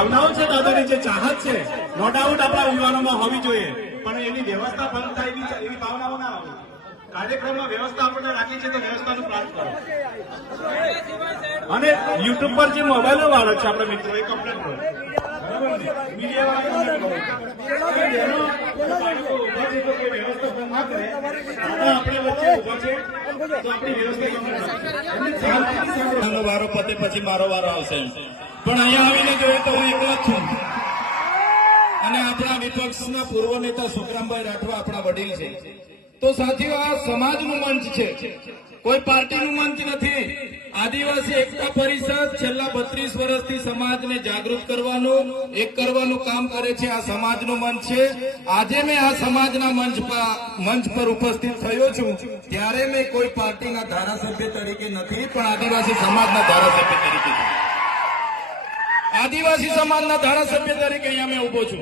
ભાવનાઓ છે દાદાની જે ચાહત છે નો ડાઉટ આપણા યુવાનોમાં હોવી જોઈએ, પણ એની વ્યવસ્થા ભંગ થાય એવી ભાવનાઓ ના આવે. કાર્યક્રમમાં વ્યવસ્થા આપણે રાખી છે તો વ્યવસ્થાનું પ્લાન કરો. અને યુટ્યુબ પર જે મોબાઈલો વાળો છે આપણે મિત્રો એ કમ્પ્લેટ કરો. વારો પતે પછી મારો વારો આવશે, પણ અહીંયા આવીને જોઈએ તો હું એકલો જ છું. અને આપણા વિપક્ષના પૂર્વ નેતા સુખરામભાઈ રાઠવા આપણા વડીલ છે. તો સાથીઓ, આ સમાજનું મંચ છે, કોઈ પાર્ટીનું મંચ નથી. આદિવાસી એકતા પરિષદ છેલ્લા 32 વર્ષથી સમાજને જાગૃત કરવાનું, એક કરવાનું કામ કરે છે. આ સમાજનું મંચ છે. આજે મેં આ સમાજના મંચ પર ઉપસ્થિત થયો છું ત્યારે મેં કોઈ પાર્ટીના ધારાસભ્ય તરીકે નથી, પણ આદિવાસી સમાજના ધારાસભ્ય તરીકે છું. આદિવાસી સમાજના ધારાસભ્ય તરીકે અહીંયા મેં ઉભો છું.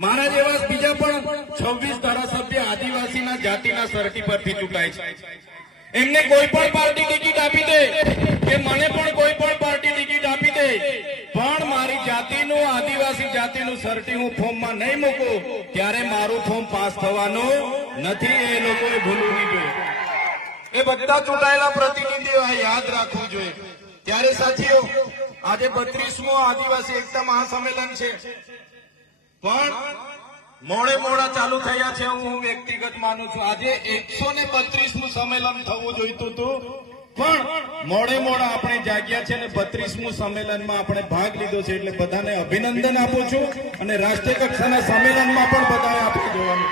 મારા જેવા બીજા પણ 26 ધારાસભ્ય આદિવાસીના જાતિના સર્ટી પરથી ચૂંટાય છે. એમને કોઈ પણ પાર્ટી ટિકિટ આપી દે કે મને પણ કોઈ પણ પાર્ટી ટિકિટ આપી દે, પણ મારી જાતિનું, આદિવાસી જાતિનું સર્ટી હું ફોર્મમાં નહીં મૂકું ત્યારે મારું ફોર્મ પાસ થવાનું નથી. એ લોકોએ ભૂલવું નહીં જોઈએ. એ બધા ચૂંટાયેલા પ્રતિનિધિઓ યાદ રાખવું જોઈએ. ત્યારે સાથીઓ, આજે 32મો આદિવાસી એકતા મહાસંમેલન છે, પણ મોડા ચાલુ થયા છે. હું વ્યક્તિગત માનું છું આજે 132મું સંમેલન થવું જોઈતું હતું, પણ મોડા આપણે જાગ્યા છે અને 32મું સંમેલનમાં આપણે ભાગ લીધો છે. એટલે બધાને અભિનંદન આપું છું અને રાષ્ટ્રીય કક્ષાના સંમેલનમાં પણ બધાએ આપણે જોવાનું.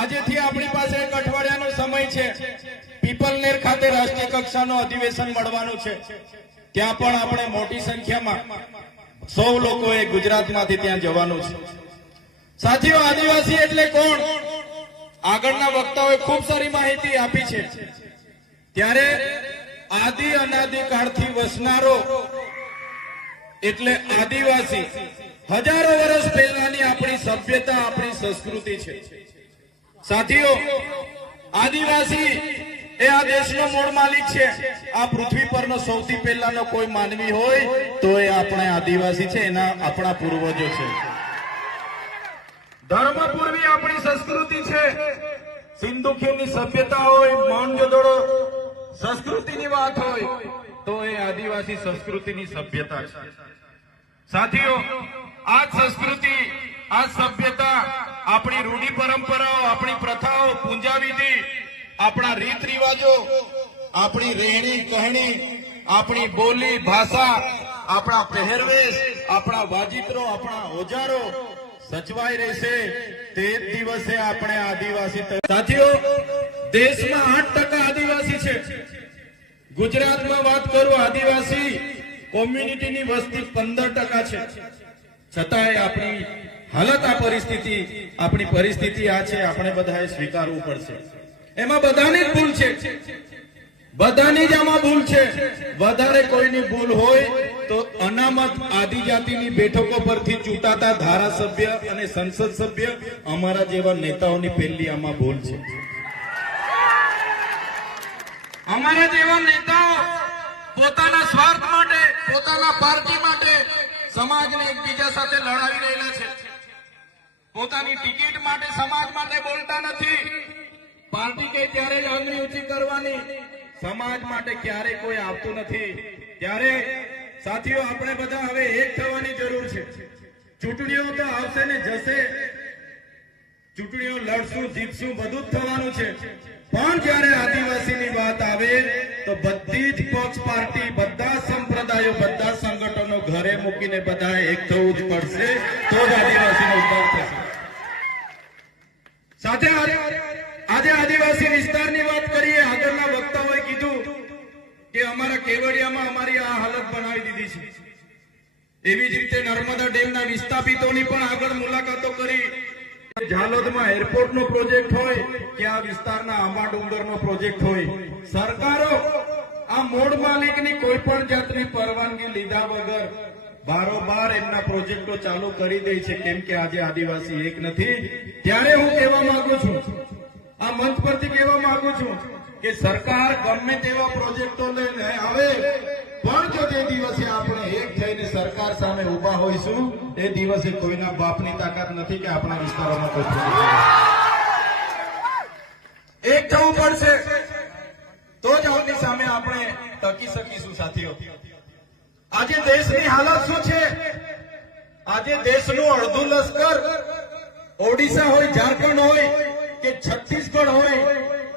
આજેથી આપણી પાસે એક અઠવાડિયાનો સમય છે. પીપલનેર ખાતે રાષ્ટ્રીય કક્ષાનું અધિવેશન મળવાનું છે. ત્યાં પણ આપણે મોટી સંખ્યામાં 100 લોકોએ ગુજરાતમાંથી ત્યાં જવાનું છે. સાથીઓ, આદિવાસી એટલે કોણ? આગળના વક્તાઓએ ખૂબ સારી માહિતી આપી છે. ત્યારે આદિ અનાદિ કાળથી વસનારો એટલે આદિવાસી હજારો વર્ષ પહેલાની આપણી સભ્યતા, આપણી સંસ્કૃતિ છે. સાથીઓ, આદિવાસી એ આ દેશનો મૂળ માલિક છે. આ પૃથ્વી પરનો સૌથી પહેલાનો કોઈ માનવી હોય તો એ આપણે આદિવાસી છે, એના આપણા પૂર્વજો છે. ધર્મપૂર્વી આપણી સંસ્કૃતિ છે. સિંધુ ખીણની સભ્યતા હોય, મોહેંજો-દડો સંસ્કૃતિની વાત હોય તો એ આદિવાસી સંસ્કૃતિની સભ્યતા છે. સાથીઓ, આ સંસ્કૃતિ, આ સભ્યતા, આપણી રૂઢી પરંપરાઓ, આપણી પ્રથાઓ, પૂજા વિધિ, આપણા રીત રિવાજો, આપણી રહેણી કહેણી, આપણી બોલી ભાષા, આપણા પહેરવેશ, આપણા વાજિત્રો, આપણા ઓજારો સચવાઈ રહેશે તે જ દિવસે આપણે આદિવાસી. સાથીઓ, દેશમાં 8% આદિવાસી છે. ગુજરાતમાં વાત કરું, આદિવાસી કોમ્યુનિટીની વસ્તી 15% છે. છતાંય આપણી હાલત, આ પરિસ્થિતિ, આપણી પરિસ્થિતિ આ છે. આપણે બધાએ સ્વીકારવું પડશે. એમાં બધાની જ ભૂલ છે, બધાની જ આમાં ભૂલ છે. વધારે કોઈની ભૂલ હોય તો અનામત આદિજાતિની બેઠકો પરથી ચૂંટાતા ધારાસભ્ય અને સંસદ સભ્ય, અમારા જેવા નેતાઓની પહેલી આમાં ભૂલ છે. અમારા જેવા નેતાઓ પોતાના સ્વાર્થ માટે, પોતાના પાર્ટી માટે સમાજને એકબીજા સાથે લડાવી રહેલા છે. પોતાની ટિકિટ માટે, સમાજ માટે બોલતા નથી. પાર્ટી કઈ ત્યારે જ આંગળી ઊંચી કરવાની, સમાજ માટે ક્યારે કોઈ આવતું નથી. ત્યારે સાથીઓ, આપણે બધા હવે એક થવાની જરૂર છે. ચૂંટણીઓ તો આવશે ને જશે, ચૂંટણીઓ લડશું, જીતશું, બધું જ થવાનું છે. પણ જયારે આદિવાસીની વાત આવે તો બધી જ પક્ષ પાર્ટી, બધા સંપ્રદાયો, બધા સંગઠનો ઘરે મૂકીને બધા એક થવું જ પડશે, તો જ આદિવાસીનો ઉદ્ધાર થશે. સાથે આજે આદિવાસી વિસ્તારની વાત કરીએ. આગળના વક્તાઓએ કીધું કે અમારા કેવડિયામાં અમારી આ હાલત બનાવી દીધી છે. એવી જ રીતે નર્મદા ડેમના વિસ્થાપિતોની પણ આગળ મુલાકાતો કરી. ઝાલોદમાં એરપોર્ટનો પ્રોજેક્ટ હોય કે આ વિસ્તારના આંબા ડુંગરનો પ્રોજેક્ટ હોય, સરકારો આ મૂળ માલિકની કોઈ પણ જાતની પરવાનગી લીધા વગર બારોબાર એમના પ્રોજેક્ટો ચાલુ કરી દે છે. કેમ કે આજે આદિવાસી એક નથી. ત્યારે હું કહેવા માંગુ છું, આ મંચ પરથી કહેવા માંગુ છું કે સરકાર ગમે તેવા પ્રોજેક્ટો લઈને આવે, પણ જો તે દિવસે આપણે એક થઈને સરકાર સામે ઉભા હોઈશું, એ દિવસે કોઈના બાપની તાકાત નથી કે આપણા વિસ્તારોમાં કોઈ એક થવું પડશે, તો જ આવની સામે આપણે ટકી શકીશું. સાથીઓ, આજે દેશની હાલત શું છે? આજે દેશનું અડધું લશ્કર ઓડિશા હોય, ઝારખંડ હોય કે છત્તીસગઢ હોય,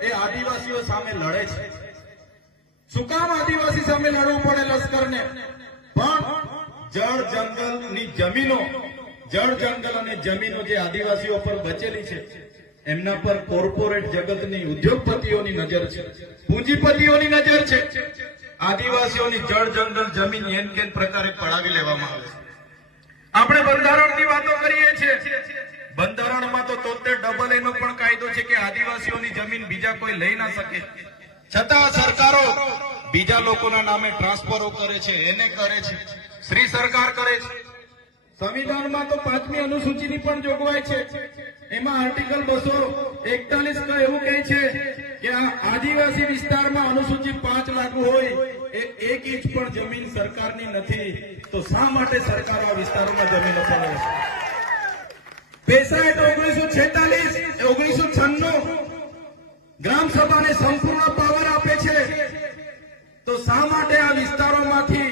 એ આદિવાસીઓ સામે લડે છે. શું કામ આદિવાસી સામે લડવું પડે લશ્કરને? પણ જળ જંગલની જમીનો, જળ જંગલ અને જમીનો જે આદિવાસીઓ પર બચેલી છે, એમના પર કોર્પોરેટ જગતની, ઉદ્યોગપતિઓની નજર છે, પૂંજીપતિઓની નજર છે. આદિવાસીઓની જળ જંગલ જમીન એન કેન પ્રકારે પડાવી લેવામાં આવે છે. આપણે બંધારણની વાતો કરીએ છીએ. બંધારણમાં તો 73 એનો પણ કાયદો છે કે આદિવાસીઓની જમીન બીજા કોઈ લઈ ના શકે. છતાં સરકારો બીજા લોકોના નામે ટ્રાન્સફરો કરે છે, એને કરે છે, શ્રી સરકાર કરે છે. સંવિધાનમાં તો 5મી અનુસૂચિની પણ જોગવાઈ છે. એમાં આર્ટિકલ 241 એવું કહે છે કે આ આદિવાસી વિસ્તારમાં અનુસૂચિ 5 લાગુ હોય, એ 1 ઇંચ પણ જમીન સરકારની નથી. તો શા માટે સરકારો આ વિસ્તારોમાં જમીનો પડે છે? પૈસા એક્ટ 1946, 1996 ગ્રામ સભાને સંપૂર્ણ પાવર આપે છે. તો શા માટે આ વિસ્તારોમાંથી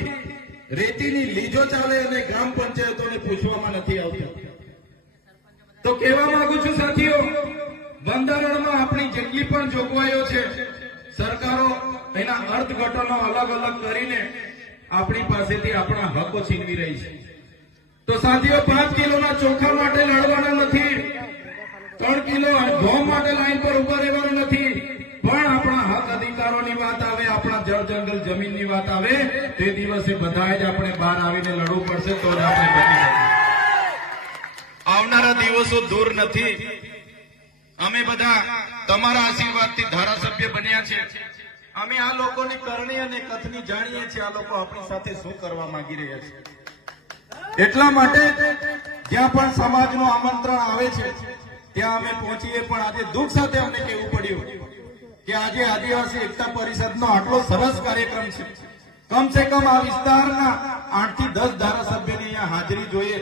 રેતીની લીજો ચાલે અને ગ્રામ પંચાયતોને પૂછવામાં નથી આવતું? તો કહેવા માંગુ છું સાથીઓ, બંધારણમાં આપણી જેટલી પણ જોગવાઈઓ છે, સરકારો એના અર્થઘટનો અલગ અલગ કરીને આપણી પાસેથી આપણા હકો છીનવી રહી છે. તો સાથીઓ, 5 કિલોના ચોખા માટે લડવાના નથી, 3 કિલો ઘઉં માટે લાઈન પર ઉભા રહેવાનું નથી. પણ આપણા હક અધિકારોની વાત આવે, આપણા જળ જંગલ જમીનની વાત આવે, તે દિવસે બધાએ જ આપણે બહાર આવીને લડવું પડશે, તો જ આપણે બચી શકીશું. આવનારા દિવસો દૂર નથી. અમે બધા તમારા આશીર્વાદથી ધારાસભ્ય બન્યા છે. અમે આ લોકોની કરણી અને કથની જાણીએ છીએ, આ લોકો આપણી સાથે શું કરવા માંગી રહ્યા છે. એટલા માટે જ્યાં પણ સમાજનું આમંત્રણ આવે છે ત્યાં અમે પહોંચીએ. પણ આજે દુઃખ સાથે અમને કહેવું પડ્યું કે આજે આદિવાસી એકતા પરિષદનો આટલો સરસ કાર્યક્રમ છે, કમસે કમ આ વિસ્તારના 8 થી 10 ધારાસભ્યની અહીંયા હાજરી જોઈએ,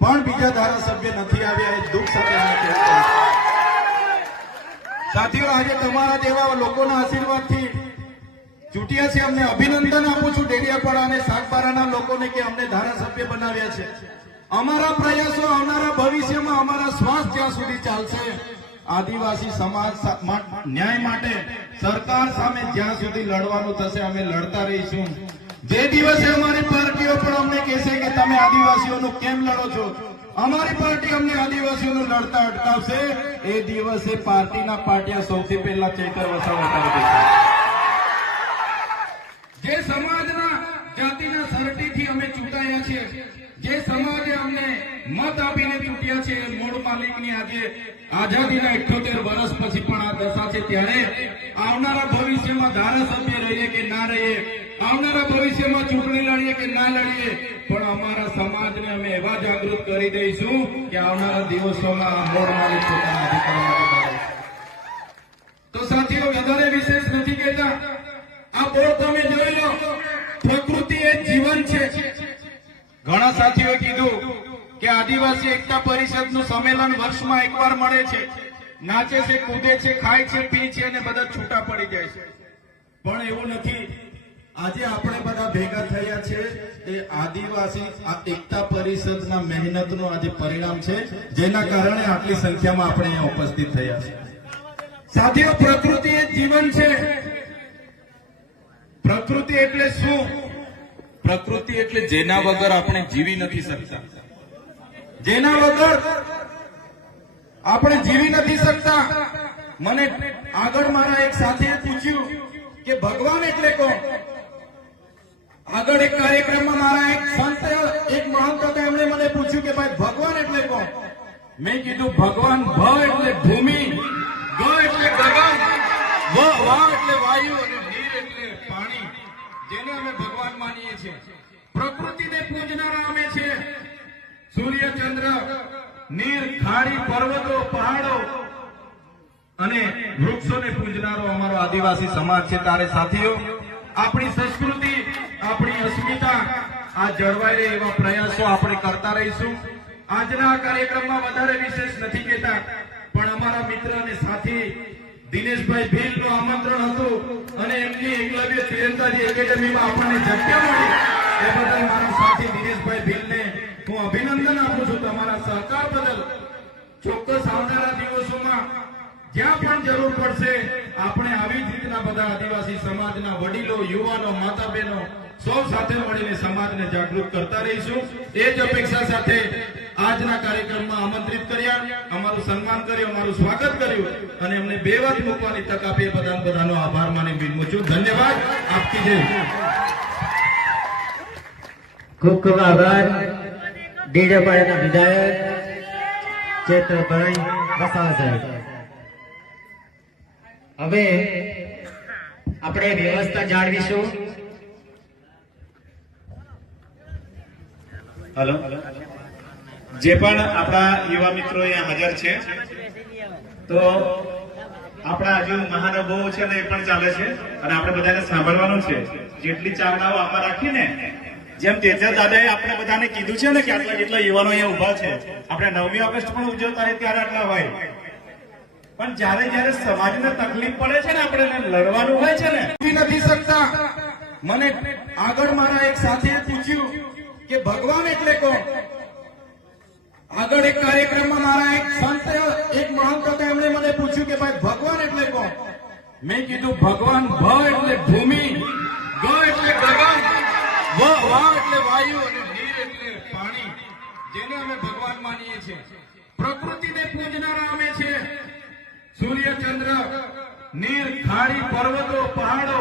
પણ બીજા ધારાસભ્ય નથી આવ્યા. એ દુઃખ સાથે અમે કહેવું પડ્યું. સાથીઓ, આજે તમારા જેવા લોકોના આશીર્વાદથી ચૂંટ્યા છે. અમને અભિનંદન આપું છું ડેડિયાપાડા અને સાગબારાના લોકોને કે અમને ધારાસભ્ય બનાવ્યા છે. અમારા પ્રયાસો આવનારા ભવિષ્યમાં, અમારા શ્વાસ જ્યાં સુધી ચાલશે, આદિવાસી સમાજ ન્યાય માટે સરકાર સામે જ્યાં સુધી લડવાનું થશે, અમે લડતા રહીશું. જે દિવસે અમારી પાર્ટીઓ પણ અમને કહેશે કે તમે આદિવાસીઓનું કેમ લડો છો, અમારી પાર્ટી અમને આદિવાસીઓનું લડતા અટકાવશે, એ દિવસે પાર્ટીના પાટિયા સૌથી પહેલા ચૈતર વસાવા કરી દેશે. જે સમાજના જાતિના સરટીથી અમે ચૂંટાયા છીએ, જે સમાજે અમને મત આપીને ચૂંટ્યા છે, મૂળ માલિકની આજે આઝાદીના 78 વર્ષ પછી પણ આ દશા છે. ત્યારે આવનારા ભવિષ્યમાં ધારાસભ્ય રહીએ કે ના રહીએ, આવનારા ભવિષ્યમાં ચૂંટણી લડીએ કે ના લડીએ, પણ અમારા સમાજને અમે એવા જાગૃત કરી દઈશું કે આવનારા દિવસોમાં આ મૂળ માલિક પોતાના અધિકાર માટે. તો સાથીઓ, વધારે વિશેષ નથી કહેતા. આ બોર્ડ તમે જોઈ લો, પ્રકૃતિ એ જીવન છે. ઘણા સાથીઓએ કીધું કે આદિવાસી એકતા પરિષદનું સંમેલન વર્ષમાં એકવાર મળે છે, નાચે છે, કૂદે છે, ખાય છે, પી છે અને બધા છૂટા પડી જાય છે. પણ એવું નથી. આજે આપણે બધા ભેગા થયા છે એ આદિવાસી એકતા પરિષદના મહેનતનું આજે પરિણામ છે, જેના કારણે આટલી સંખ્યામાં આપણે અહીંયા ઉપસ્થિત થયા છે. સાથીઓ, પ્રકૃતિ એ જીવન છે. પ્રકૃતિ એટલે શું? પ્રકૃતિ એટલે જેના વગર આપણે જીવી નથી શકતા. જેના વગર આપણે જીવી નથી શકતા. મને આગળ મારા એક સાથીએ પૂછ્યું કે ભગવાન એટલે કોણ? આગળ એક કાર્યક્રમમાં મારા એક સંત, એક મહંત હતા, એમણે મને પૂછ્યું કે ભાઈ ભગવાન એટલે કોણ? મેં કીધું ભગવાન ભ એટલે ભૂમિ, ગ એટલે ગગન, વા એટલે વાયુ અને નીર એટલે પાણી, જેને અમે ભગવાન માનીએ છીએ. પ્રકૃતિને પૂજનારા અમે છીએ. સૂર્ય, ચંદ્ર, નીર, ખાડી, પર્વતો, પહાડો અને વૃક્ષોને પૂજનારો અમારો આદિવાસી સમાજ છે. તારે સાથીઓ, આપણી સંસ્કૃતિ આપણી અસ્મિતા આ જળવાઈ રહે એવા પ્રયાસો આપણે કરતા રહીશું. આજના આ કાર્યક્રમમાં વધારે વિશેષ નથી કહેતા, પણ અમારા મિત્ર અને સાથી દિનેશભાઈ ભીલનું આમંત્રણ હતું અને એમની એકલવ્ય તીરંદાજી એકેડેમીમાં આપણને જગ્યા મળી એ બદલ મારા સાથી દિનેશભાઈ ભીલને હું અભિનંદન આપું છું તમારા સહકાર બદલ. ચોક્કસ આવનારા દિવસોમાં જ્યાં પણ જરૂર પડશે આપણે આવી જ રીતના બધા આદિવાસી સમાજના વડીલો, યુવાનો, માતા બહેનો સૌ સાથે મળીને સમાજને જાગૃત કરતા રહીશું. એ જ અપેક્ષા સાથે આજના કાર્યક્રમમાં આમંત્રિત કર્યા, અમારું સન્માન કર્યું, અમારું સ્વાગત કર્યું અને અમને બે વાત મૂકવાની તક આપી એ બધાનો આભાર માની વિનમું છું. ધન્યવાદ. આપકી જય. ખૂબ ખૂબ આભાર ડીડેપાડાના વિધાયક ચેતરભાઈ વસાવા સાહેબ. હવે આપણે વ્યવસ્થા જાળવીશું. હલો, જે પણ આપણા યુવા મિત્રો અહીંયા હાજર છે, તો આપણા હજુ મહાનુભાવો છે ને એ પણ ચાલે છે અને આપણે બધાને સાંભળવાનું છે. જેટલી ચાવડાઓ આમાં રાખીને જેમ તેજસ દાદાએ આપણે બધાને કીધું છે ને કે આટલા જેટલા યુવાનો અહીંયા ઉભા છે, આપણે 9મી ઓગસ્ટ પણ ઉજવતા હોય ત્યારે આટલા હોય, પણ જ્યારે જ્યારે સમાજને તકલીફ પડે છે ને આપણે લડવાનું હોય છે ને નથી શકતા. મને આગળ મારા એક સાથીએ પૂછ્યું કે ભગવાન એટલે કોણ. આગળ એક કાર્યક્રમમાં મારા એક સંત, એક મહંત હતા, એમણે મને પૂછ્યું કે ભાઈ ભગવાન એટલે કોણ. મેં કીધું ભગવાન ભ એટલે ભૂમિ, ગ એટલે ગગન, વા એટલે વાયુ અને નીર એટલે પાણી, જેને અમે ભગવાન માનીએ છીએ. પ્રકૃતિને પૂજનારા અમે છીએ. સૂર્ય, ચંદ્ર, નીર, ખાડી, પર્વતો, પહાડો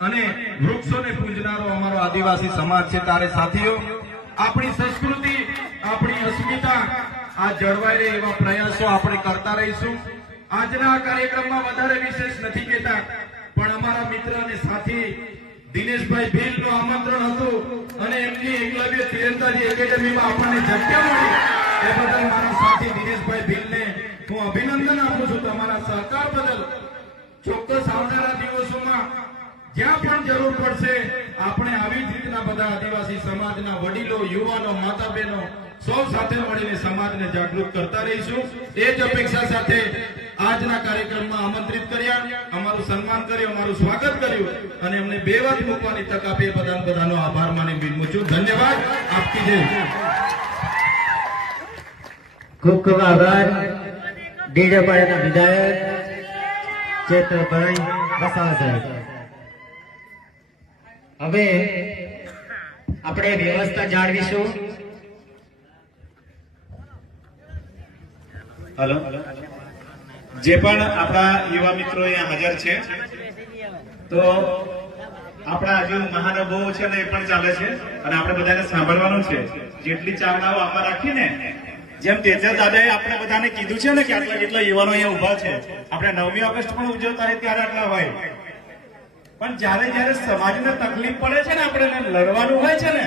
અને વૃક્ષોને પૂજનારો અમારો આદિવાસી સમાજ છે. તારે સાથીઓ, આપણી સંસ્કૃતિ, આપણી અસ્મિતા આ જળવાઈ રહે એવા પ્રયાસો આપણે કરતા રહીશું. આજના આ કાર્યક્રમમાં વધારે વિશેષ નથી કહેતા, પણ અમારા મિત્ર અને સાથી દિનેશભાઈ ભીલનું આમંત્રણ હતું અને એમની એકલવ્ય તીરંદાજી એકેડેમીમાં આપણને જગ્યા મળી એ બદલ મારા સાથી દિનેશભાઈ ભીલને હું અભિનંદન આપું છું તમારા સહકાર બદલ. ચોક્કસ આવનારા દિવસોમાં જ્યાં પણ જરૂર પડશે આપણે આવી જ રીતના બધા આદિવાસી સમાજના વડીલો, યુવાનો, માતા બહેનો સૌ સાથે મળીને સમાજને જાગૃત કરતા રહીશું. એ જ અપેક્ષા સાથે આજના કાર્યક્રમમાં આમંત્રિત કર્યા, અમારું સન્માન કર્યું, અમારું સ્વાગત કર્યું અને અમને બે વાત મૂકવાની તક આપી એ બધાનો આભાર માની વિનમું છું. ધન્યવાદ. આપકી જય. ખૂબ ખૂબ આભાર ડીડેપાડાના વિધાયક ચેતરભાઈ વસાવા સાહેબ. હવે આપણે વ્યવસ્થા જાળવીશું. હલો, જે પણ આપણા યુવા મિત્રો અહીંયા હાજર છે, તો આપણા હજુ મહાનુભાવો છે ને એ પણ ચાલે છે અને આપણે બધાને સાંભળવાનું છે. જેટલી ચાવડાઓ આમાં રાખીને જેમ તેજસ દાદાએ આપણે બધાને કીધું છે ને કે આટલા જેટલા યુવાનો અહીંયા ઉભા છે, આપણે 9મી ઓગસ્ટ પણ ઉજવતા હોય ત્યારે આટલા હોય, પણ જ્યારે જ્યારે સમાજને તકલીફ પડે છે ને આપણે લડવાનું હોય છે ને